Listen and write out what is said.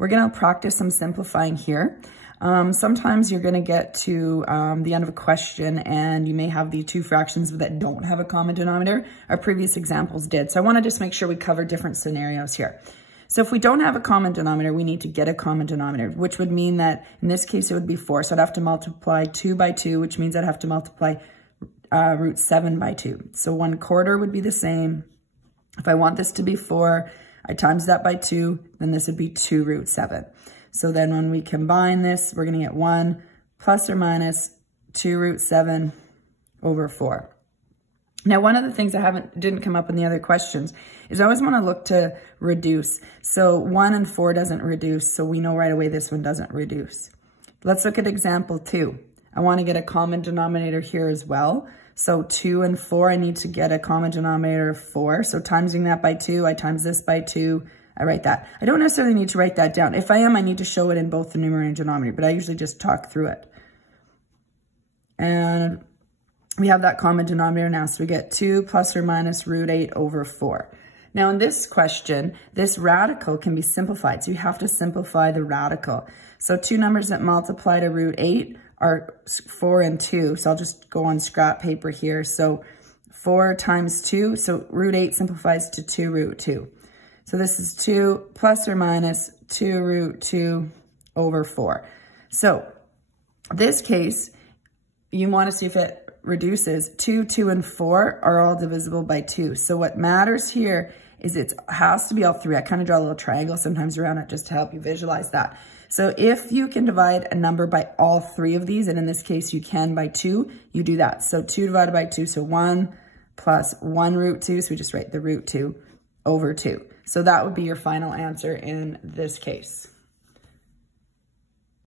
We're going to practice some simplifying here. Sometimes you're going to get to the end of a question and you may have the two fractions that don't have a common denominator. Our previous examples did. So I want to just make sure we cover different scenarios here. So if we don't have a common denominator, we need to get a common denominator, which would mean that in this case it would be 4. So I'd have to multiply 2 by 2, which means I'd have to multiply root 7 by 2. So 1/4 would be the same. If I want this to be 4, I times that by 2, then this would be 2 root 7. So then when we combine this, we're going to get 1 plus or minus 2 root 7 over 4. Now, one of the things that didn't come up in the other questions is I always want to look to reduce. So 1 and 4 doesn't reduce, so we know right away this one doesn't reduce. Let's look at example 2. I want to get a common denominator here as well. So 2 and 4, I need to get a common denominator of 4. So timesing that by 2, I times this by 2, I write that. I don't necessarily need to write that down. If I am, I need to show it in both the numerator and denominator, but I usually just talk through it. And we have that common denominator now, so we get 2 plus or minus root 8 over 4. Now in this question, this radical can be simplified, so you have to simplify the radical. So two numbers that multiply to root 8 are 4 and 2, so I'll just go on scrap paper here. So 4 times 2, so root 8 simplifies to 2 root 2. So this is 2 plus or minus 2 root 2 over 4. So this case, you want to see if it reduces. 2, 2, and 4 are all divisible by 2. So what matters here is it has to be all 3. I kind of draw a little triangle sometimes around it just to help you visualize that. So if you can divide a number by all 3 of these, and in this case you can by 2, you do that. So 2 divided by 2, so 1 plus 1 root 2, so we just write the root 2 over 2. So that would be your final answer in this case.